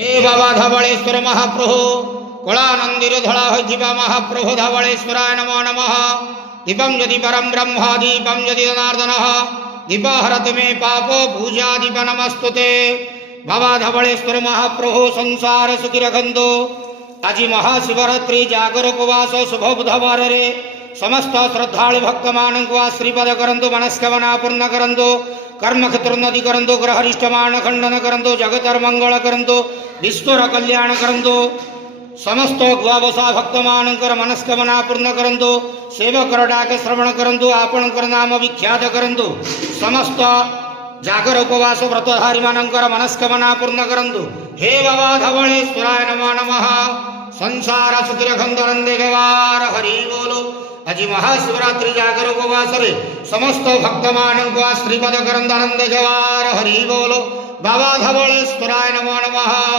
हे बाबा धवलेश्वर महाप्रभु कलानंदीर धड़ा होइथिबा महाप्रभु धवलेश्वराय नमो नमः। दीपं यदि परम ब्रह्म दीपं यदि जनार्दनः दीपहरत मे पापो पूजा दीप नमस्तुते। बाबा धवलेश्वर महाप्रभु संसार सुखी रखंतु। आज महाशिवरात्रि जागर उपवास शुभ बुधवार रे समस्त श्रद्धालु भक्त मानक आश्रीपद करंतु मनस्कामना पूर्ण करंतु कर्म क्षेत्रोन्नति करंतु ग्रहरिष्टमान खंडन करंतु जगतर मंगल करंतु विश्वर कल्याण करंतु समस्त गुआवसा भक्त मानकर मनस्कामना पूर्ण करंतु सेवक डाक श्रवण करंतु आपणकर नाम विख्यात करंतु समस्त जागर उपवास व्रतधारी मानकर मनस्कामना पूर्ण करंतु। हे बाबा धवलेश्वराय नमो नमः। संसार सुखी रखंतु नंदे गवार हरि बोलो। आज महाशिवरात्रि जागर उपवास रे समस्त भक्त मानक श्रीपद करंतु नंदे गवार हरि बोलो। बाबा धवलेश्वराय नमो नमः।